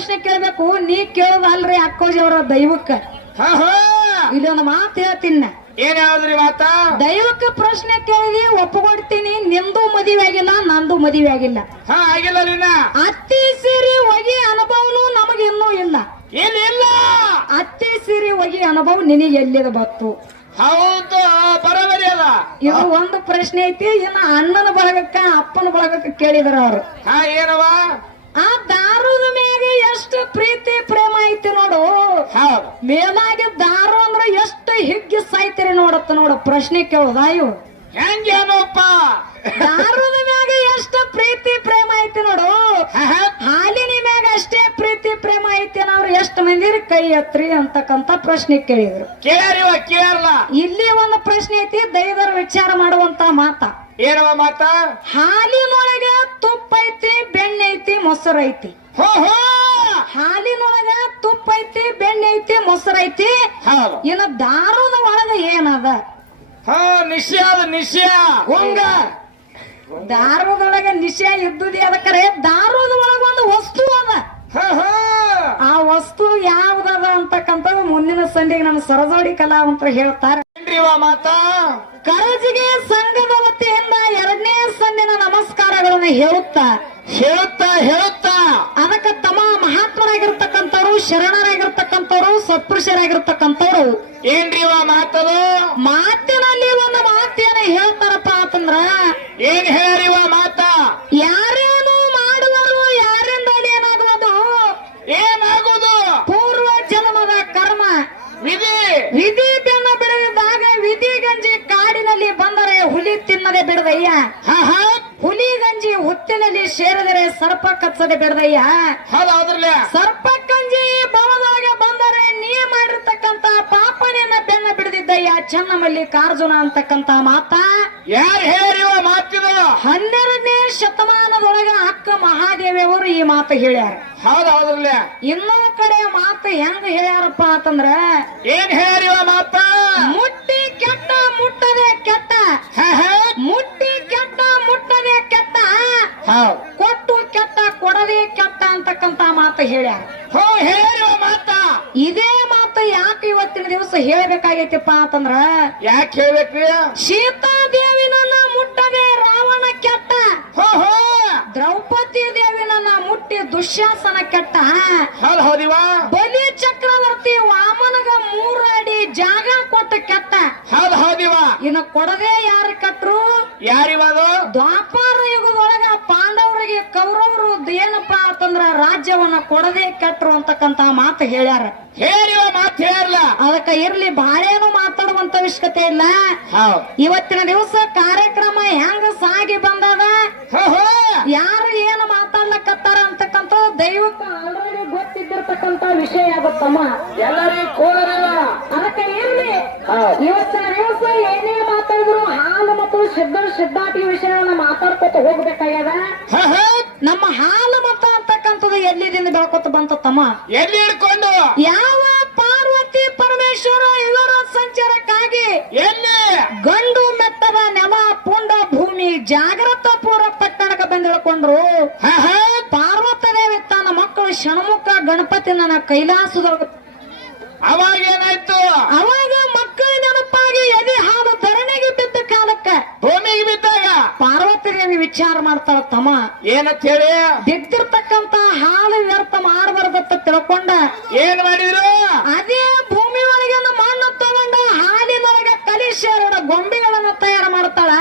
ಪ್ರಶ್ನೆ ಕೇಳ್ಬೇಕು, ನೀ ಕೇಳೋದಲ್ರಿ ಅಕ್ಕೋಜವರ ದೈವಕ್ಕ. ಇಲ್ಲೊಂದು ಮಾತು ಹೇಳ್ತೀನಿ. ಏನ್ ಯಾವ್ದ್ರಿ ಮಾತ? ದೈವಕ್ಕ ಪ್ರಶ್ನೆ ಕೇಳಿದಿ ಒಪ್ಪಗೊಡ್ತೀನಿ, ನಿಂದು ಮದುವೆ ಆಗಿಲ್ಲ, ನಂದು ಮದುವೆ ಆಗಿಲ್ಲ. ಆಗಿಲ್ಲ. ಅತ್ತಿ ಸೀರೆ ಒಗಿ ಅನುಭವನು ನಮಗೆ ಇನ್ನೂ ಇಲ್ಲ. ಇಲ್ಲ ಅತ್ತಿ ಸೀರೆ ಒಗಿ ಅನುಭವ ನಿನಗೆ ಎಲ್ಲಿದ ಬತ್ತು? ಹೌದು, ಬರೋಬರಿ ಅದ. ಇದು ಒಂದು ಪ್ರಶ್ನೆ ಐತಿ. ಇನ್ನು ಅಣ್ಣನ ಬಳಗಕ್ಕ ಅಪ್ಪನ ಬಳಗಕ್ಕ ಕೇಳಿದ್ರ ಅವ್ರು. ಏನವ? ಆ ದಾರುದ ಮ್ಯಾಗ ಎಷ್ಟು ಪ್ರೀತಿ ಪ್ರೇಮ ಐತಿ ನೋಡು. ಮೇಲಾಗಿ ದಾರು ಅಂದ್ರೆ ಎಷ್ಟು ಹಿಗ್ಗಿ ಸಾಯ್ತಿರಿ ನೋಡತ್ತ ನೋಡು. ಪ್ರಶ್ನೆ ಕೇಳುದಾ ಇವು? ಹೆಂಗೇನಪ್ಪ? ದಾರುದ ಮ್ಯಾಗ ಎಷ್ಟು ಪ್ರೀತಿ ಪ್ರೇಮ ಐತಿ ನೋಡು. ಹಾಲಿನ ಮ್ಯಾಗ ಅಷ್ಟೇ ಪ್ರೀತಿ ಪ್ರೇಮ ಐತಿ ಅನ್ನೋರು ಎಷ್ಟು ಮಂದಿ ಕೈ ಎತ್ರಿ ಅಂತಕ್ಕಂತ ಪ್ರಶ್ನೆ ಕೇಳಿದ್ರು. ಕೇಳಲ್ಲ. ಇಲ್ಲಿ ಒಂದು ಪ್ರಶ್ನೆ ಐತಿ, ದೈವರ ವಿಚಾರ ಮಾಡುವಂತ ಮಾತ. ಏನವ ಮಾತ? ಹಾಲಿನೊಳಗ ತುಪ್ಪ ಐತಿ, ಬೆಣ್ಣೆ ಐತಿ, ಮೊಸರು ಐತಿ. ಹಾಲಿನೊಳಗ ತುಪ್ಪ ಐತಿ, ಬೆಣ್ಣೆ ಐತಿ, ಮೊಸರು ಐತಿ. ಇನ್ನು ದಾರುದ ಒಳಗ ಏನದ? ನಿಶ್ಚಯ ಅದ. ನಿಶ್ಚಯ ಹಂಗ ದಾರುದೊಳಗ ನಿಶ್ಚಯ ಇದ್ದುದಿ ಅದಕ್ಕರೆ ದಾರುದ ಒಳಗ ಒಂದು ವಸ್ತು ಅದ. ಆ ವಸ್ತು ಯಾವ್ದದ ಅಂತಕ್ಕಂಥದ್ದು ಮುಂದಿನ ಸಂಧಿಗೆ ನಮ್ಮ ಸರಜೋಡಿ ಕಲಾವಂತರು ಹೇಳ್ತಾರೆ. ಮಾತ ಕರಜಿಗೆ ಸಂಘದ ವತಿಯಿಂದ 2ನೇ ಸಂಧಿನ ನಮಸ್ಕಾರಗಳನ್ನ ಹೇಳುತ್ತಾ ಅದಕ್ಕೆ ತಮ್ಮ ಮಹಾತ್ಮರಾಗಿರ್ತಕ್ಕಂಥವ್ರು, ಶರಣರಾಗಿರ್ತಕ್ಕಂಥವ್ರು, ಸತ್ಪುರುಷರಾಗಿರ್ತಕ್ಕಂಥವ್ರು ಏನ್ರಿವ ಮಾತದು? ಮಾತಿನಲ್ಲಿ ಒಂದು ಮಾತೇನ ಹೇಳ್ತಾರಪ್ಪ ಅಂತಂದ್ರ, ಏನ್ ಹೇಳಿವ ಮಾತ? ಯಾರೇನು ಮಾಡುವರು, ಯಾರಿಂದಲೇ ಏನಾಗುವುದು? ಪೂರ್ವ ಜನ್ಮದ ಕರ್ಮ ವಿಧಿ ಬೆನ್ನ ಬಿಡದಿದ್ದಾಗ ವಿಧಿ ಗಂಜಿ ಕಾಡಿನಲ್ಲಿ ಬಂದರೆ ಹುಲಿ ತಿನ್ನದೆ ಬಿಡದಯ್ಯ. ಹುಲಿ ಗಂಜಿ ಹುತ್ತಿನಲ್ಲಿ ಸೇರಿದರೆ ಸರ್ಪ ಕಚ್ಚದೆ ಬಿಡದಯ್ಯ. ಸರ್ಪ ಗಂಜಿ ಭವದಾಗ ಬಂದರೆ ನೀ ಮಾಡಿರ್ತಕ್ಕಂತ ಪಾಪನೆಯನ್ನ ಬೆನ್ನ ಬಿಡದಿದ್ದಯ್ಯ ಚೆನ್ನ ಮಲ್ಲಿಕಾರ್ಜುನ ಅಂತಕ್ಕಂತ ಮಾತ ಯಾರು ಹೇಳಿವ ಮಾತಿದ? 12ನೇ ಶತಮಾನದೊಳಗ ಅಕ್ಕ ಮಹಾದೇವಿಯವರು ಈ ಮಾತು ಹೇಳ್ಯಾರ. ಇನ್ನೊಂದ್ ಕಡೆ ಮಾತು ಹೆಂಗ ಹೇಳ್ಯಾರಪ್ಪ ಅಂತಂದ್ರ, ಏನ್ ಹೇಳಿವ ಮಾತ? ಮುಟ್ಟಿ ಕೆಟ್ಟ ಮುಟ್ಟದೆ ಕೆಟ್ಟ, ಮುಟ್ಟಿ ಕೆಟ್ಟ ಮುಟ್ಟದೆ ಕೆಟ್ಟ, ಕೊಟ್ಟು ಕೆಟ್ಟ ಕೊಡದೆ ಕೆಟ್ಟ ಅಂತಕ್ಕಂತ ಮಾತು ಹೇಳ್ಯಾರ. ಹೇಳಿವ ಮಾತ ಇದೇ ಮಾತು ಯಾಕೆ ಇವತ್ತಿನ ದಿವಸ ಹೇಳ್ಬೇಕಾಗೈತಿಪ್ಪ ಅಂತಂದ್ರ, ಯಾಕೆ ಹೇಳ್ಬೇಕ್ರಿ? ಸೀತಾದೇವಿನನ್ನ ಮುಟ್ಟದೆ ರಾವಣ ಕೆಟ್ಟ, ದ್ರೌಪದಿ ದೇವಿನನ್ನ ಮುಟ್ಟಿ ದುಶ್ಯಾಸನ ಕೆಟ್ಟ, ಬಲಿ ಚಕ್ರವರ್ತಿ ವಾಮನಗ 3 ಅಡಿ ಜಾಗ ಕೊಟ್ಟ ಕೆಟ್ಟ. ಇನ್ನು ಕೊಡದೆ ಯಾರು ಕಟ್ರು? ಯಾರಿವದು? ದ್ವಾಪಾರ ಯುಗದೊಳಗ ಪಾಂಡವರಿಗೆ ಕೌರವರು ಏನಪ್ಪಾ ಅಂತಂದ್ರ ರಾಜ್ಯವನ್ನ ಕೊಡದೆ ಕೆಟ್ರು ಅಂತಕ್ಕಂತ ಮಾತು ಹೇಳ್ಯಾರ. ಹೇಳಿವ ಮಾತು ಹೇಳಲ್ಲ. ಅದಕ್ಕ ಇರ್ಲಿ, ಬಾಳೇನು ಮಾತಾಡುವಂತ ಅವಶ್ಯಕತೆ ಇಲ್ಲ. ಇವತ್ತಿನ ದಿವಸ ಕಾರ್ಯಕ್ರಮ ಹೆಂಗ ಸಾಗಿ ಬಂದದ, ಯಾರು ಏನು ಮಾತಾಡ್ಲಕತ್ತಾರ ಅಂತಕ್ಕಂಥ ದೈವಕ್ಕೆ ಆಲ್ರೆಡಿ ಗೊತ್ತಿದ್ದಿರ್ತಕ್ಕಂತ ವಿಷಯ ಆಗುತ್ತಮ್ಮ. ಎಲ್ಲರಿಗೂ ಅದಕ್ಕೆ ಇರ್ಲಿ, ಇವತ್ತಿನ ದಿವಸ ಏನೇ ಮಾತಾಡಿದ್ರು ಹಾಲು ಮತ್ತು ಸಿದ್ಧಾಟಿ ವಿಷಯವನ್ನ ಮಾತಾಡ್ಕೊತ ಹೋಗ್ಬೇಕಾಗ್ಯದ. ನಮ್ಮ ಹಾಲು ಮತ ಅಂತಕ್ಕಂಥದ್ದು ಎಲ್ಲಿದಿಂದ ಬೆಳ್ಕೊತ ಬಂತ ತಮ್ಮ? ಎಲ್ಲಿ ಹಿಡ್ಕೊಂಡು? ಯಾವ ಪಾರ್ವತಿ ಪರಮೇಶ್ವರ ಇವರ ಸಂಚಾರಕ್ಕಾಗಿ ಎಲ್ಲಿ ಗಂಡು ಮೆತ್ತದ ನೆಲ ಪುಂಡ ಭೂಮಿ ಜಾಗ್ರತ ಪೂರ್ವ ಪಟ್ಟಣಕ್ಕೆ ಬಂದಿಳ್ಕೊಂಡ್ರು. ಪಾರ್ವತ ದೇವಿ ತನ್ನ ಮಕ್ಕಳು ಷಣ್ಮುಖ ಗಣಪತಿ ನನ್ನ ಕೈಲಾಸದೊಳಗ. ಅವಾಗ ಏನಾಯ್ತು? ಅವಾಗ ಮಕ್ಕಳ ನೆನಪಾಗಿ ಎದೆ ಹಾಲು ಧರಣಿಗೆ ಬಿದ್ದ ಕಾಲಕ್ಕ, ಭೂಮಿಗೆ ಬಿದ್ದಾಗ ಪಾರ್ವತಿ ದೇವಿ ವಿಚಾರ ಮಾಡ್ತಾಳ, ತಮ್ಮ ಏನಂತ ಹೇಳಿ ಬಿದ್ದಿರ್ತಕ್ಕಂತ ಹಾಲು ವ್ಯರ್ಥ ಮಾಡಬಾರ್ದತ್ತ ತಿಳ್ಕೊಂಡ ಏನ್ ಮಾಡಿದ್ರು? ಅದೇ ಭೂಮಿ ಒಳಗೆ ಮಣ್ಣು ತಗೊಂಡ ಹಾಲಿನೊಳಗ ಕಲಿಸಿ 2 ಗೊಂಬೆಗಳನ್ನ ತಯಾರು ಮಾಡ್ತಾಳ.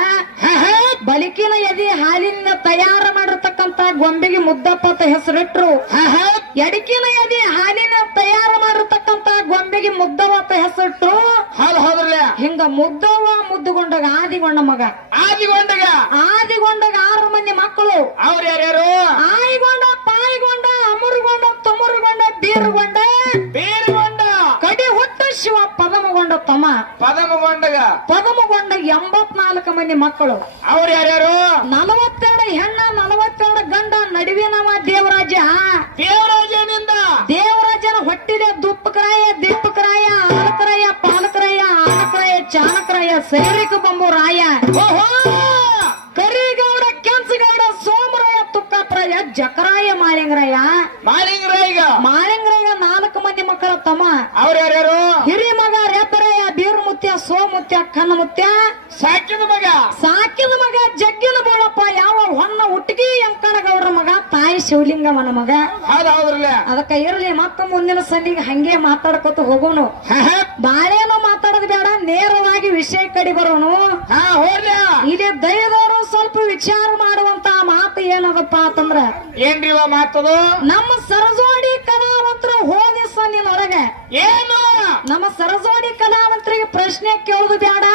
ಬಲಿಕಿನ ಎದೆ ಹಾಲಿನ ತಯಾರು ಮಾಡಿರ್ತಕ್ಕಂತ ಗೊಂಬೆಗೆ ಮುದ್ದಪ್ಪ ಅಂತ ಹೆಸರಿಟ್ರು. ಎಡಕಿನ ಎದೆ ಹಾಲಿನ ತಯಾರು ಮಾಡಿರ್ತಕ್ಕಂತ ಗೊಂಬೆಗೆ ಮುದ್ದವ ಅಂತ ಹೆಸರಿಟ್ರು. ಹಿಂಗ ಮುದ್ದವ ಮುದ್ದುಗೊಂಡಾಗ ಆದಿಗೊಂಡ ಮಗ, ಆದಿಗೊಂಡಾಗ 6 ಮಂದಿ ಮಕ್ಕಳು. ಅವ್ರು ಯಾರ್ಯಾರು? ಆಯಿಗೊಂಡ, ಪಾಯಿಗೊಂಡ, ಅಮರುಗೊಂಡ, ತುಮರುಗೊಂಡ, ಬೀರುಗೊಂಡ, ಕಡಿ ಹುಟ್ಟ ಶಿವ ಪದಮಗೊಂಡ ತಮ್ಮ. ಪದಮಗೊಂಡ 84 ಮಂದಿ ಮಕ್ಕಳು. ಅವ್ರು ಯಾರ್ಯಾರು? 42 ಹೆಣ್ಣ, 42 ಗಂಡ. ನಡುವಿನವ ದೇವರಾಜನಿಂದ ದೇವರಾಜನ ಹೊಟ್ಟಿದೆ ದುಪ್ಪಕರಾಯ, ದಿಪ್ಪಕರಾಯ, ಆಲಕರಾಯ, ಪಾಲಕರಾಯ, ಆಲಕರಾಯ, ಚಾಲಕರಾಯ, ಸೈರಿಕ ಬಂಬುರಾಯ, ಕರಿಗೌಡ, ಕೆಂಚಗೌಡ, ಸೋಮರಾಯ, ತುಕ್ಕಪ್ರಾಯ, ಜಕರಾಯ, ಮಾಲಿಂಗರಾಯ. ಮಾಳಿಂಗರಾಯಿಗ ಮಾಳಿಂಗರಾಯಿಗ 4 ಮಂದಿ ಮಕ್ಕಳ ತಮ್ಮ. ಅವ್ರ ಯಾರ್ಯಾರು? ಹಿರಿ ಮಗ ರೇಪರಯ್ಯ, ಬೀರ್ ಮುತ್ಯ, ಸೋಮುತ್ಯ, ಕಣ್ಣ ಮುತ್ಯ. ಸಾಕಿದ ಮಗ ಸಾಕಿದ ಮಗ ಜಗ್ಗಿನ ಬೋಳಪ್ಪ, ಯಾವ ಹೊನ್ನ ಹುಟ್ಟಿಗೆ ಎಂಕಣಗೌಡ್ರ ಮಗ, ತಾಯಿ ಶಿವಲಿಂಗಮ್ಮನ ಮಗ. ಹೌದ್ರಲ್ಲ. ಅದಕ್ಕ ಇರ್ಲಿ, ಮತ್ತ ಮುಂದಿನ ಸಂದಿಗೆ ಹಂಗೆ ಮಾತಾಡ್ಕೊತ ಹೋಗೋನು. ಬಾಳೇನು ಮಾತಾಡೋದ್ ಬೇಡ, ನೇರವಾಗಿ ವಿಷಯ ಕಡಿ ಬರೋನು. ಇಲ್ಲಿ ದೈವದವರು ಸ್ವಲ್ಪ ವಿಚಾರ ಮಾಡುವಂತ ಮಾತು ಏನದಪ್ಪ ಅಂತಂದ್ರ, ಏನ್ರಿ ಮಾತದು? ನಮ್ಮ ಸರಜೋಡಿ ಕಲಾವಂತರ ಹೋದಿ ಸಂದಿನೊಳಗೆ ಏನು ನಮ್ಮ ಸರಜೋಡಿ ಕಲಾವಂತರಿಗೆ ಪ್ರಶ್ನೆ ಕೇಳುದು ಬೇಡ,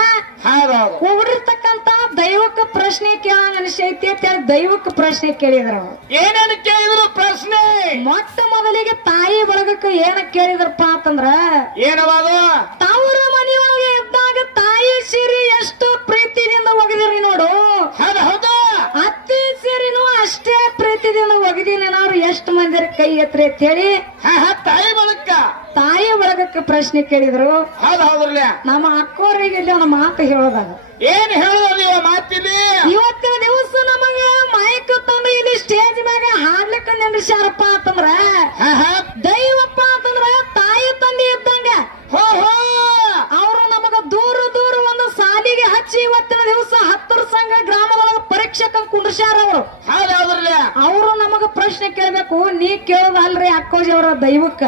ಕೂಡಿರ್ತಕ್ಕಂತ ದೈವಕ್ಕೆ ಪ್ರಶ್ನೆ ಕೇಳಂಗ ಅನಿಸೈತಿ ಅಂತೇಳಿ ದೈವಕ್ಕೆ ಪ್ರಶ್ನೆ ಕೇಳಿದ್ರ. ಏನೇನು ಕೇಳಿದ್ರು ಪ್ರಶ್ನೆ? ಮೊಟ್ಟ ಮೊದಲಿಗೆ ತಾಯಿ ಬಳಗಕ್ಕೆ ಏನ ಕೇಳಿದ್ರಪ್ಪ ಅಂತಂದ್ರ, ಏನವಾದು? ತವರ ಮನೆಯೊಳಗೆ ಇದ್ದಾಗ ತಾಯಿ ಸೀರೆ ಎಷ್ಟು ಪ್ರೀತಿದಿಂದ ಒಗದಿರಿ ನೋಡು. ಹೌದು. ಅತ್ತೆ ಸೀರೆನೂ ಅಷ್ಟೇ ಪ್ರೀತಿದಿಂದ ಒಗದಿನ ನಾವು ಎಷ್ಟು ಮಂದಿರ ಕೈ ಎತ್ತರಿ ಅಂತ ಹೇಳಿ ತಾಯಿ ಬಳಕ ತಾಯಿ ಬಳಗಕ್ಕೆ ಪ್ರಶ್ನೆ ಕೇಳಿದ್ರು. ಹೌದ್ರಲ್ಲ. ನಮ್ಮ ಅಕ್ಕೋರಿಗೆ ಇಲ್ಲಿ ಒಂದು ಮಾತು ಹೇಳೋದಾಗ, ಏನ್ ಹೇಳೋದು ಮಾತಿಲಿ? ಇವತ್ತಿನ ದಿವಸ ನಮಗೆ ಮೈಕ್ ತಂದು ಇಲ್ಲಿ ಸ್ಟೇಜ್ ಮ್ಯಾಗ ಹಾಡ್ಲಿಕ್ಕ ನಿಂದ್ರಿಸ್ಯಾರಪ್ಪ ಅಂತಂದ್ರ, ದೈವಪ್ಪ ಅಂತಂದ್ರ ತಾಯಿ ತಂದೆ ಇದ್ದಂಗ. ಅವರು ನಮಗ ದೂರ ದೂರ ಒಂದು ಸಾಲಿಗೆ ಹಚ್ಚಿ ಇವತ್ತಿನ ದಿವಸ 10 ಸಂಘ ಗ್ರಾಮದೊಳಗ ಪರೀಕ್ಷಕ ಕುಂಡ್ರಸ್ಯಾರ. ಅವರು ಅವರು ನಮಗ ಪ್ರಶ್ನೆ ಕೇಳ್ಬೇಕು, ನೀ ಕೇಳೋದಲ್ರಿ ಅಕ್ಕೋಜಿ ಅವರ ದೈವಕ್ಕ.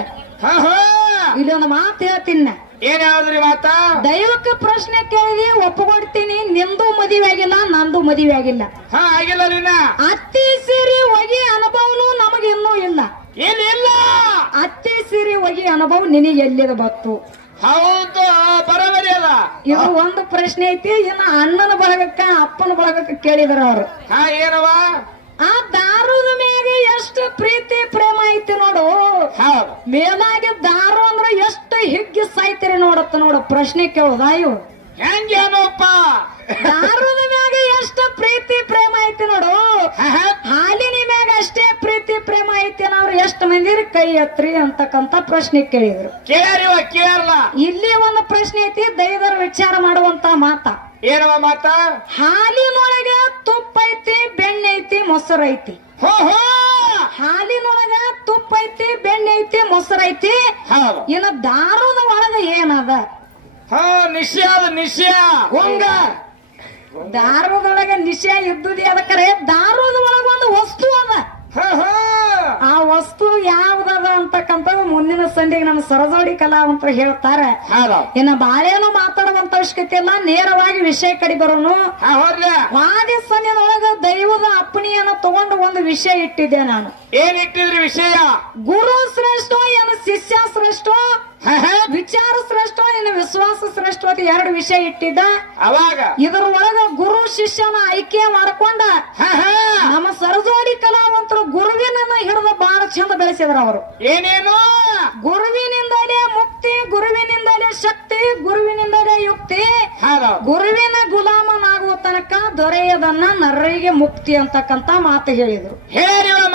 ಇಲ್ಲಿ ಒಂದು ಮಾತು ಹೇಳ್ತೀನಿ, ಏನ್ ಹೇಳಿದ್ರಿ ಮಾತ? ದೈವಕ್ಕೆ ಪ್ರಶ್ನೆ ಕೇಳಿದಿ, ಒಪ್ಪಗೊಡ್ತೀನಿ, ನಿಂದು ಮದುವೆ ಆಗಿಲ್ಲ, ನಂದು ಮದುವೆ ಆಗಿಲ್ಲ. ಆಗಿಲ್ಲ. ಅತ್ತಿ ಸೀರೆ ಒಗಿ ಅನುಭವನು ನಮಗೆ ಇನ್ನೂ ಇಲ್ಲ. ಏನಿಲ್ಲ. ಅತ್ತಿ ಸೀರೆ ಒಗಿ ಅನುಭವ ನಿನಗೆ ಎಲ್ಲಿದ ಬತ್ತು? ಹೌದು, ಬರಬರಿ ಅದ. ಇದು ಒಂದು ಪ್ರಶ್ನೆ ಐತಿ. ಇನ್ನ ಅಣ್ಣನ ಬಳಗಕ್ಕ ಅಪ್ಪನ ಬಳಗಕ್ಕ ಕೇಳಿದ್ರ ಅವರು, ಏನವ? ಆ ದಾರುದ ಮ್ಯಾಗ ಎಷ್ಟು ಪ್ರೀತಿ ಪ್ರೇಮ ಐತಿ ನೋಡು. ಮೇಲಾಗಿ ದಾರು ಅಂದ್ರೆ ಎಷ್ಟು ಹಿಗ್ಗಿ ಸಾಯ್ತಿರಿ ನೋಡತ್ತ ನೋಡು. ಪ್ರಶ್ನೆ ಕೇಳುದಾ ಇವ್ರು? ಹೆಂಗೇನೋಪ್ಪ? ದಾರುದ ಮ್ಯಾಗ ಎಷ್ಟು ಪ್ರೀತಿ ಪ್ರೇಮ ಐತಿ ನೋಡು, ಹಾಲಿನ ಮ್ಯಾಗ ಅಷ್ಟೇ ಪ್ರೀತಿ ಪ್ರೇಮ ಐತಿ ಅನ್ನೋರು ಎಷ್ಟು ಮಂದಿ ಕೈ ಎತ್ರಿ ಅಂತಕ್ಕಂತ ಪ್ರಶ್ನೆ ಕೇಳಿದ್ರು. ಕೇಳಲ್ಲ. ಇಲ್ಲಿ ಒಂದು ಪ್ರಶ್ನೆ ಐತಿ, ದೈವರ ವಿಚಾರ ಮಾಡುವಂತ ಮಾತ. ಏನವ ಮಾತ? ಹಾಲಿನೊಳಗ ತುಪ್ಪ ಐತಿ, ಬೆಣ್ಣೆ ಐತಿ, ಮೊಸರು ಐತಿ. ಹಾಲಿನೊಳಗ ತುಪ್ಪ ಐತಿ, ಬೆಣ್ಣೆ ಐತಿ, ಮೊಸರು ಐತಿ. ಇನ್ನು ದಾರುದ ಒಳಗ ಏನದ? ನಿಶ್ಯ ಹಂಗ ದಾರುದೊಳಗ ನಿಶ್ಯ ಇದ್ದುದಿ. ಅದಕ್ಕರೆ ದಾರುದ ಒಳಗ ಒಂದು ವಸ್ತು ಅದ. ಆ ವಸ್ತು ಯಾವ್ದದ ಅಂತಕ್ಕಂಥದ್ದು ಮುಂದಿನ ಸಂಧಿಗೆ ನಮ್ಮ ಸರಜೋಡಿ ಕಲಾವಂತರು ಹೇಳ್ತಾರೆ. ಇನ್ನ ಬಾಳೇನು ಮಾತಾಡುವಂತ ಅವಶ್ಯಕತೆ ಇಲ್ಲ, ನೇರವಾಗಿ ವಿಷಯ ಕಡಿ ಬರೋನು. ವಾದಿ ಸಂಧಿನೊಳಗ ದೈವದ ಅಪ್ಪಣಿಯನ್ನ ತಗೊಂಡು ಒಂದು ವಿಷಯ ಇಟ್ಟಿದ್ದೆ ನಾನು. ಏನ್ ಇಟ್ಟಿದ್ರಿ ವಿಷಯ? ಗುರು ಶ್ರೇಷ್ಠ ಏನು ಶಿಷ್ಯ ಶ್ರೇಷ್ಠ, ವಿಚಾರ ಶ್ರೇಷ್ಠ ಏನು ವಿಶ್ವಾಸ ಶ್ರೇಷ್ಠ ಅಂತ 2 ವಿಷಯ ಇಟ್ಟಿದ್ದ. ಅವಾಗ ಇದರ ಒಳಗ ಗುರು ಶಿಷ್ಯನ ಆಯ್ಕೆ ಮಾಡ್ಕೊಂಡ ನಮ್ಮ ಸರಜೋಡಿ ಕಲಾವಂತರು ಗುರುವಿನ ಹಿಡಿದು ಬಹಳ ಚಂದ ಬೆಳೆಸಿದ್ರ. ಅವರು ಏನೇನು? ಗುರುವಿನಿಂದಲೇ ಮುಕ್ತಿ, ಗುರುವಿನಿಂದಲೇ ಶಕ್ತಿ, ಗುರುವಿನಿಂದಲೇ ಯುಕ್ತಿ, ಗುರುವಿನ ಗುಲಾಮನಾಗುವ ತನಕ ದೊರೆಯದನ್ನ ನರ್ರಿಗೆ ಮುಕ್ತಿ ಅಂತಕ್ಕಂತ ಮಾತು ಹೇಳಿದ್ರು.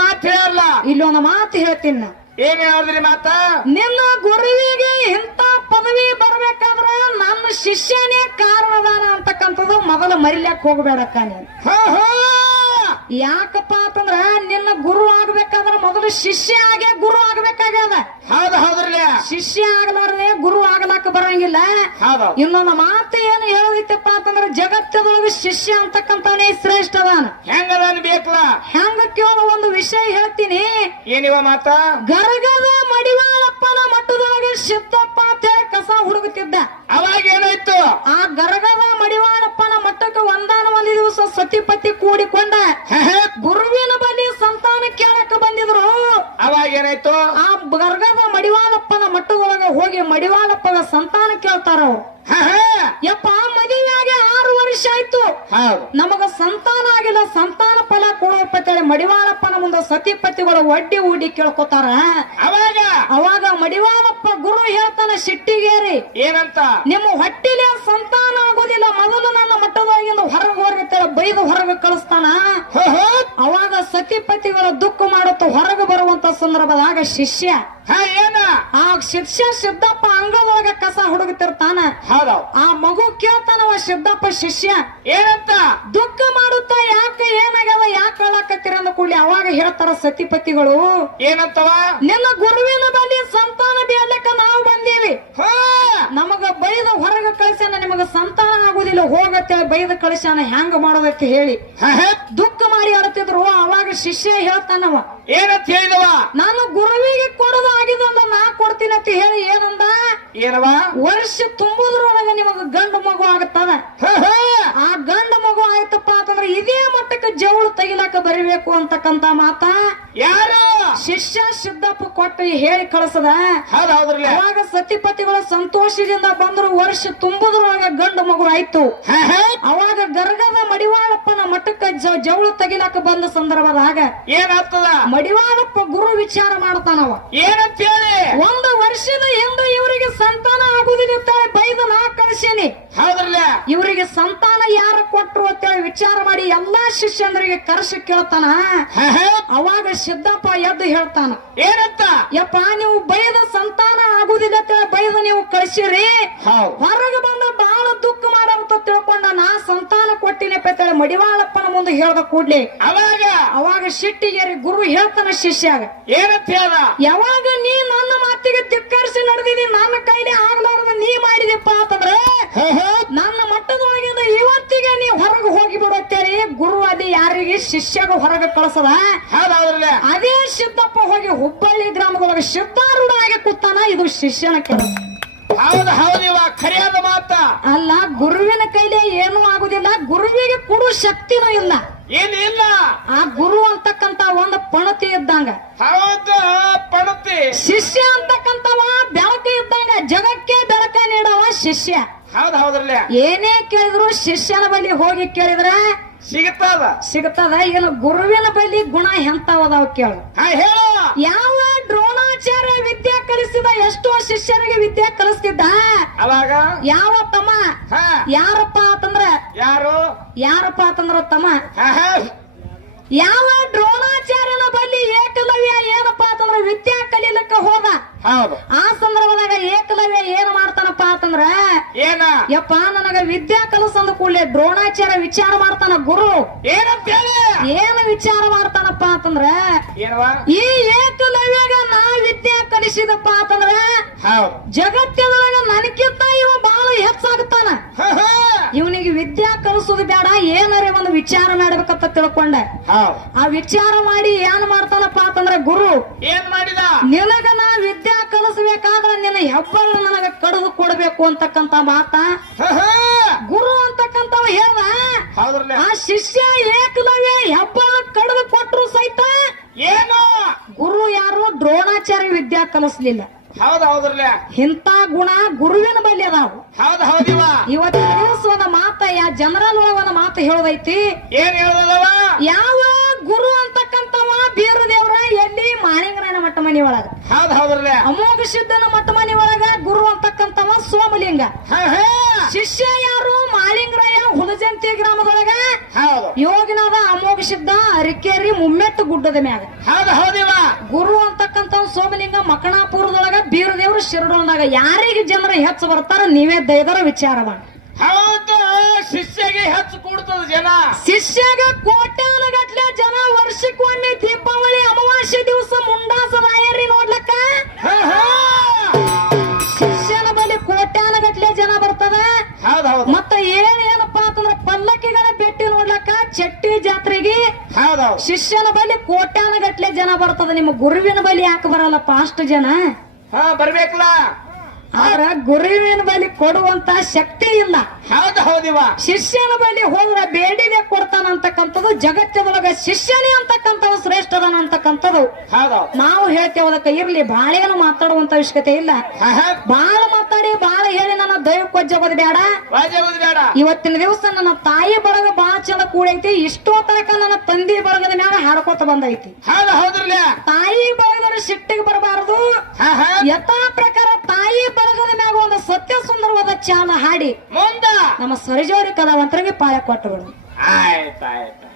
ಮಾತು ಹೇಳಲ್ಲ. ಇಲ್ಲೊಂದು ಮಾತು ಹೇಳ್ತೀನಿ. ಏನ್ ಹೇಳಿದ್ರಿ ಮಾತ? ನಿನ್ನ ಗುರುವಿಗೆ ಇಂತ ಪದವಿ ಬರ್ಬೇಕಾದ್ರ ನನ್ನ ಶಿಷ್ಯನೇ ಕಾರಣದಾನ ಅಂತಕ್ಕಂಥದ್ದು ಮೊದಲು ಮರಿಲಿಕ್ಕೆ ಹೋಗ್ಬೇಡಕ್ಕ ನೀನು. ಯಾಕಪ್ಪ ಅಂತಂದ್ರ ನಿನ್ನ ಗುರು ಆಗ್ಬೇಕಾದ್ರ ಮೊದಲು ಶಿಷ್ಯ ಆಗೇ ಗುರು ಆಗ್ಬೇಕಾಗ್ಯದ. ಹೌದ್ರಲ್ಲ. ಶಿಷ್ಯ ಆಗ್ಲಾರ್ದೆ ಗುರು ಆಗ್ಲಾಕ ಬರಂಗಿಲ್ಲ. ಇನ್ನೊಂದು ಮಾತು ಏನು ಹೇಳೋದಿತ್ತಪ್ಪ ಅಂತಂದ್ರ, ಜಗತ್ತದೊಳಗೆ ಶಿಷ್ಯ ಅಂತಕ್ಕಂಥವನೇ ಶ್ರೇಷ್ಠ ಅದಾನ. ಹೆಂಗದಾನ ಬೇಕಲ್ಲ? ಹೆಂಗ ಕೇಳೋ ಒಂದು ವಿಷಯ ಹೇಳ್ತೀನಿ. ಏನಿವ ಮಾತ? ಗರಗದ ಮಡಿವಾಳಪ್ಪನ ಮಟ್ಟದೊಳಗೆ ಸಿದ್ದಪ್ಪ ಅಂತ ಹೇಳಿ ಕಸ ಹುಡುಗುತ್ತಿದ್ದ. ಅವಾಗ ಏನಾಯ್ತು? ಆ ಗರಗದ ಮಡಿವಾಳಪ್ಪನ ಮಟ್ಟಕ್ಕೆ ಒಂದಾನ ದಿವಸ ಸತಿಪತಿ ಕೂಡಿಕೊಂಡ ಗುರುವಿನ ಬಳಿ ಸಂತಾನ ಕೇಳಕ್ಕೆ ಬಂದಿದ್ರು. ಅವಾಗ ಏನಾಯ್ತು? ಆ ಗರಗದ ಮಡಿವಾಳಪ್ಪನ ಮಟ್ಟದೊಳಗ ಹೋಗಿ ಮಡಿವಾಳಪ್ಪನ ಸಂತಾನ ಕೇಳ್ತಾರ ಅವ್ರು. ಯಪ್ಪ, ಮದುವೆಯಾಗಿ 6 ವರ್ಷ ಆಯ್ತು, ನಮಗ ಸಂತಾನ ಆಗಿಲ್ಲ, ಸಂತಾನ ಫಲ ಕೊಡೋಪತ್ತೇಳಿ ಮಡಿವಾಳಪ್ಪನ ಮುಂದೆ ಸತಿಪತಿಗಳು ಒಡ್ಡಿ ಊಡಿ ಕೇಳ್ಕೊತಾರ. ಅವಾಗ ಮಡಿವಾಳಪ್ಪ ಗುರು ಹೇಳ್ತಾನ ಸಿಟ್ಟಿಗೇರಿ, ಏನಂತ? ನಿಮ್ಮ ಹೊಟ್ಟಿಲೆ ಸಂತಾನ ಆಗೋದಿಲ್ಲ, ಮೊದಲು ನನ್ನ ಮಟ್ಟದೊಳಗಿಂದ ಹೊರಗೆ ಹೋಗ್ತೇಳಿ ಬೈದು ಹೊರಗೆ ಕಳಿಸ್ತಾನ. ಅವಾಗ ಸತಿಪತಿಗಳು ದುಃಖ ಮಾಡುತ್ತ ಹೊರಗೆ ಬರುವಂತ ಸಂದರ್ಭದಾಗ ಶಿಷ್ಯ ಹಾ ಏನ ಆ ಶಿಷ್ಯ ಸಿದ್ದಪ್ಪ ಅಂಗಳದೊಳಗ ಕಸ ಹುಡುಗುತ್ತಿರ್ತಾನ. ಹೌದವ್ ಆ ಮಗು ಕೇಳ್ತಾನವ ಸಿದ್ದಪ್ಪ ಶಿಷ್ಯ ಏನಂತ ದುಃಖ ಮಾಡುತ್ತಾ ಯಾಕೆ ಏನಾಗ್ಯದ ಯಾಕೆ ಅಳಾಕತ್ತೀರ ಅಂದ ಕೂಡಲಿ ಅವಾಗ ಹೇಳ್ತಾರ ಸತಿಪತಿಗಳು, ಏನಂತವ ನಿನ್ನ ಗುರುವಿನ ಬಳಿ ಸಂತಾನ ಬೇಡ್ಲಕ್ಕ ನಾವು ಬಂದೀವಿ. ಹಾ ನಮಗ ಬೈದ ಹೊರಗ ಕಳಿಸ್ಯಾನ, ನಿಮಗ ಸಂತಾನ ಆಗುದಿಲ್ಲ ಹೋಗತ್ತೇಳಿ ಬೈದ ಕಳಿಸ್ಯಾನ, ಹೆಂಗ ಮಾಡೋದಕ್ಕೆ ಹೇಳಿ ದುಃಖ ಮಾಡಿ ಅಳತಿದ್ರು. ಅವಾಗ ಶಿಷ್ಯ ಹೇಳ್ತಾನವ, ಏನಂತ ಹೇಳಿದವ ನಾನು ಗುರುವಿಗೆ ಕೊಡೋದು ಆಗಿದಂದ ನಾ ಕೊಡ್ತೀನಿ ಅಂತ ಹೇಳಿ ಏನಂದ, ಏನವ ವರ್ಷ ತುಂಬುದ್ರೊಳಗೆ ನಿಮಗ ಗಂಡು ಮಗು ಆಗತ್ತದ. ಆ ಗಂಡು ಮಗು ಆಯ್ತಪ್ಪ ಅಂತಂದ್ರೆ ಇದೇ ಮಟ್ಟಕ್ಕೆ ಜವಳು ತೆಗಿಲಾಕ ಬರಿಬೇಕು ಅಂತಕ್ಕಂತ ಮಾತ ಯಾರು ಶಿಷ್ಯ ಸಿದ್ದಪ್ಪ ಕೊಟ್ಟು ಹೇಳಿ ಕಳಿಸದ. ಹೌದ್ರಲ್ಲ ಅವಾಗ ಸತಿಪತಿಗಳು ಸಂತೋಷದಿಂದ ಬಂದ್ರು. ವರ್ಷ ತುಂಬುದ್ರೊಳಗ ಗಂಡು ಮಗು ಆಯ್ತು. ಅವಾಗ ಗರ್ಗದ ಮಡಿವಾಳಪ್ಪನ ಮಠಕ್ಕ ಜವಳು ತೆಗಿಲಾಕ ಬಂದ ಸಂದರ್ಭದಾಗ ಏನಾಗ್ತದ ಮಡಿವಾಳಪ್ಪ ಗುರು ವಿಚಾರ ಮಾಡ್ತಾನವ, ಏನಂತ ಹೇಳಿ ಒಂದು ವರ್ಷದ ಹಿಂದೆ ಇವರಿಗೆ ಸಂತಾನ ಆಗುದಿಲ್ಲ ಅಂತೇಳಿ ಬೈದು ನಾ ಕಳಿಸೇನಿ. ಹೌದ್ರಲ್ಲ ಇವರಿಗೆ ಸಂತಾನ ಯಾರ ಕೊಟ್ರು ಅಂತೇಳಿ ವಿಚಾರ ಮಾಡಿ ಎಲ್ಲಾ ಶಿಷ್ಯಂದ್ರಿಗೆ ಕರೆಸಿ ಕೇಳ್ತಾನ. ಅವಾಗ ಸಿದ್ದಪ್ಪ ಎದ್ದು ಹೇಳ್ತಾನ, ಏನಂತ ಯಪ್ಪ ನೀವು ಬೈದ ಸಂತಾನ ಆಗುದಿಲ್ಲ ಅಂತೇಳಿ ಬೈದು ನೀವು ಕಳಿಸಿರಿ, ಹೌದ್ ಹೊರಗೆ ಬಂದ ಬಹಳ ದುಃಖ ಮಾಡಂತ ತಿಳ್ಕೊಂಡ ನಾ ಸಂತಾನ ಕೊಟ್ಟಿನಪ್ಪ ಅಂತೇಳಿ ಮಡಿವಾಳಪ್ಪನ ಮುಂದೆ ಹೇಳ್ದ ಕೂಡ್ಲಿ ಅವಾಗ ಸಿಟ್ಟಿಗೇರಿ ಗುರು ಹೇಳ್ತಾನ ಶಿಷ್ಯಾಗ, ಏನಂತ ಹೇಳ್ದ ಯಾವಾಗ ನೀ ನನ್ನ ಮಾತಿಗೆ ಧಿಕ್ಕರಿಸಿ ನಡೆದಿದಿ, ನನ್ನ ಕೈಲಿ ಆಗ್ಲಾರ್ದ ನೀ ಮಾಡಿದಪ್ಪ ಅಂತಂದ್ರೆ ನನ್ನ ಮಟ್ಟದೊಳಗಿಂದ ಇವತ್ತಿಗೆ ನೀ ಹೊರಗೆ ಹೋಗಿ ಬಿಡುತ್ತೇರಿ. ಗುರು ಅಲ್ಲಿ ಯಾರಿಗೆ ಶಿಷ್ಯಾಗ ಹೊರಗೆ ಕಳಿಸದ. ಹೌದ್ರಲ್ಲ ಅದೇ ಸಿದ್ದಪ್ಪ ಹೋಗಿ ಹುಬ್ಬಳ್ಳಿ ಗ್ರಾಮದೊಳಗೆ ಸಿದ್ಧಾರೂಢ ಆಗಿ ಕೂತಾನ. ಇದು ಶಿಷ್ಯನ ಕೆಲಸ. ಹೌದಿವ ಖರಿಯಾದ ಮಾತ ಅಲ್ಲ, ಗುರುವಿನ ಕೈಲಿ ಏನೂ ಆಗುದಿಲ್ಲ, ಗುರುವಿಗೆ ಕೊಡುವ ಶಕ್ತಿನೂ ಇಲ್ಲ. ಏನಿಲ್ಲ ಆ ಗುರು ಅಂತಕ್ಕಂತ ಒಂದು ಪಣತಿ ಇದ್ದಂಗ, ಹೌದು ಪಣತಿ ಶಿಷ್ಯ ಅಂತಕ್ಕಂತವ ಬೆಳಕು ಇದ್ದಂಗ, ಜಗಕ್ಕೆ ಬೆಳಕ ನೀಡವ ಶಿಷ್ಯ. ಹೌದ್ರಲ್ಲ ಏನೇ ಕೇಳಿದ್ರು ಶಿಷ್ಯನ ಬಳಿ ಹೋಗಿ ಕೇಳಿದ್ರ ಸಿಗುತ್ತದ. ಏನು ಗುರುವಿನ ಬಳಿ ಗುಣ ಎಂತವದಾವ್ ಕೇಳು. ಹೇಳು ಯಾವ ದ್ರೋಣಾಚಾರ್ಯ ವಿದ್ಯೆ ಕಲಿಸಿದ ಎಷ್ಟೋ ಶಿಷ್ಯರಿಗೆ ವಿದ್ಯೆ ಕಲಿಸ್ತಿದ್ದ. ಅವಾಗ ಯಾವ ತಮ್ಮ ಯಾರಪ್ಪ ಅಂತಂದ್ರ ತಮ್ಮ ಯಾವ ದ್ರೋಣಾಚಾರ್ಯನ ಬಳಿ ಏಕಲವ್ಯ ಏನಪ್ಪಾ ಅಂತಂದ್ರ ವಿದ್ಯಾ ಕಲೀಲಿಕ್ಕ ಹೋದ. ಹೌದು ಆ ಸಂದರ್ಭದಾಗ ಏಕಲವ್ಯ ಏನ್ ಮಾಡ್ತಾನಪ್ಪ ಅಂತಂದ್ರ, ಏನ ಯಪ್ಪ ನನಗ ವಿದ್ಯಾ ಕಲಸಂದ ಕೂಡಲೇ ದ್ರೋಣಾಚಾರ್ಯ ವಿಚಾರ ಮಾಡ್ತಾನ. ಗುರು ಏನಂತ ಹೇಳಿ ಏನು ವಿಚಾರ ಮಾಡ್ತಾನಪ್ಪ ಅಂತಂದ್ರ, ಏನವ ಈ ಏಕಲವ್ಯಗ ನಾ ವಿದ್ಯಾ ಕಲಿಸಿದಪ್ಪ ಅಂತಂದ್ರ ಜಗತ್ತಿನೊಳಗ ನನಗಿಂತ ಇವ ಬಹಳ ಹೆಚ್ಚಾಗುತ್ತಾನ. ಇವನಿಗೆ ವಿದ್ಯಾ ಕಲಿಸೋದು ಬೇಡ, ಏನಾರ ಒಂದು ವಿಚಾರ ಮಾಡ್ಬೇಕಂತ ತಿಳ್ಕೊಂಡೆ. ಆ ವಿಚಾರ ಮಾಡಿ ಏನ್ ಮಾಡ್ತಾನಪ್ಪ ಅಂತಂದ್ರ, ಗುರು ಏನ್ ಮಾಡಿದ, ನಿನಗ ನಾ ವಿದ್ಯಾ ಕಲಿಸಬೇಕಾದ್ರ ನಿನ್ನ ಹೆಬ್ಬಳ್ಳ ನನಗ ಕಡಿದು ಕೊಡ್ಬೇಕು ಅಂತಕ್ಕಂತ ಮಾತ ಗುರು ಅಂತಕ್ಕಂತವ ಹೇಳ್ದ. ಆ ಶಿಷ್ಯ ಏಕಲವ್ಯ ಹೆಬ್ಬಳ್ಳ ಕಡಿದು ಕೊಟ್ರು ಸಹಿತ ಏನು ಗುರು ಯಾರು ದ್ರೋಣಾಚಾರ್ಯ ವಿದ್ಯಾ ಕಲಿಸ್ಲಿಲ್ಲ. ಹೌದ್ರಲ್ಲ ಇಂತ ಗುಣ ಗುರುವಿನ ಬಳಿ ಅದಾವು. ಹೌದಿವ ಇವತ್ತಿನ ದಿವಸ ಒಂದು ಮಾತ ಜನರಲ್ ಒಳಗ ಒಂದು ಮಾತು ಹೇಳೋದೈತಿ. ಏನ್ ಹೇಳೋದವ, ಯಾವ ಗುರು ಅಂತಕ್ಕಂತವ ಬೀರು ದೇವ್ರ ಎಲ್ಲಿ ಮಾಣಿಂಗರಾಯನ ಮಟ್ಟ ಮನಿ ಒಳಗ, ಹೌದ್ರಲ್ಲ ಅಮೋಘ ಸಿದ್ಧನ ಮಟ್ಟ ಮನಿ ಒಳಗ ಗುರು ಅಂತಕ್ಕಂತವ ಸೋಮಲಿಂಗ. ಶಿಷ್ಯ ಯಾರು ಮಾಳಿಂಗರಾಯ ಹುಲಜಂತಿ ಗ್ರಾಮದೊಳಗ ಯೋಗಿನಾದ ಅಮೋಘ ಸಿದ್ಧ ಅರಿಕೇರಿ ಮುಮ್ಮೆಟ್ಟು ಗುಡ್ಡದ ಮ್ಯಾಗ. ಹೌದಿವ ಗುರು ಅಂತಕ್ಕಂತ ಸೋಮಲಿಂಗ ಮಕಣಾಪುರದೊಳಗ ಬೀರು ದೇವ್ರು ಶಿರಡೋಣದಾಗ. ಯಾರಿಗೆ ಜನರ ಹೆಚ್ಚು ಬರ್ತಾರ ನೀವೇ ದಯದರ ವಿಚಾರ ಮಾಡಿ. ಹೌದು ಶಿಷ್ಯಗೆ ಹೆಚ್ಚು ಕೂಡ್ತದ ಜನ, ಶಿಷ್ಯಗ ಕೋಟ್ಯಾನ ಗಟ್ಲೆ ಜನ ವರ್ಷಕ್ಕೊಮ್ಮೆ ದೀಪಾವಳಿ ಅಮಾವಾಸ್ಯೆ ದಿವಸ ಮುಂಡಾಸ ರಾಯರಿ ನೋಡ್ಲಕ್ಕ ಶಿಷ್ಯನ ಬಳಿ ಕೋಟ್ಯಾನ ಗಟ್ಲೆ ಜನ ಬರ್ತದ. ಮತ್ತ ಏನಪ್ಪಾ ಅಂತಂದ್ರ ಪಲ್ಲಕ್ಕಿಗಳ ಭೇಟಿ ನೋಡ್ಲಕ್ಕ ಚಟ್ಟಿ ಜಾತ್ರೆಗೆ ಶಿಷ್ಯನ ಬಳಿ ಕೋಟ್ಯಾನ ಗಟ್ಲೆ ಜನ ಬರ್ತದ. ನಿಮ್ಮ ಗುರುವಿನ ಬಳಿ ಯಾಕೆ ಬರಲ್ಲಪ್ಪ ಅಷ್ಟು ಜನ? ಬರ್ಬೇಕಲ್ಲ, ಆದ್ರ ಗುರುವಿನ ಬಳಿ ಕೊಡುವಂತ ಶಕ್ತಿ ಇಲ್ಲ. ಹೌದಿವ ಶಿಷ್ಯನ ಬಳಿ ಹೋದ್ರ ಬೇಡಿದೆ ಕೊಡ್ತಾನ ಅಂತಕ್ಕಂಥದ್ದು ಜಗತ್ತಿನೊಳಗ ಶಿಷ್ಯನೇ ಅಂತಕ್ಕಂಥದ್ದು ಶ್ರೇಷ್ಠದನ ಅಂತಕ್ಕಂಥದ್ದು ನಾವು ಹೇಳ್ತೇವೆ. ಅದಕ್ಕೆ ಇರ್ಲಿ, ಬಾಳೆನು ಮಾತಾಡುವಂತ ಅವಶ್ಯಕತೆ ಇಲ್ಲ. ಬಾಳ ಮಾತಾಡಿ ಬಾಳ ಹೇಳಿ ನನ್ನ ದೈವಕ್ಕೆ ವಜ್ಜೋಗೋದು ಬೇಡ. ಇವತ್ತಿನ ದಿವಸ ನನ್ನ ತಾಯಿ ಬಳಗ ಬಾಳ ಚಂದ ಕೂಡೈತಿ. ಇಷ್ಟೋ ತನಕ ನನ್ನ ತಂದೆ ಬಳಗದ ಮ್ಯಾಲ ಹಾಡ್ಕೋತ ಬಂದೈತಿ. ತಾಯಿ ಬಳಗದ ಸಿಟ್ಟಿಗೆ ಬರಬಾರದು. ಯಥಾ ಪ್ರಕಾರ ತಾಯಿ ಬಳಗದ ಮ್ಯಾಗ ಒಂದು ಸತ್ಯ ಸುಂದರವಾದ ಚಾಲ ಹಾಡಿ ಮುಂದ ನಮ್ಮ ಸರಿಜೋರಿ ಕಲಾವಂತರಿಗೆ ಪಾಯ ಕೊಟ್ಟರು. ಆಯ್ತಾಯ್ತು.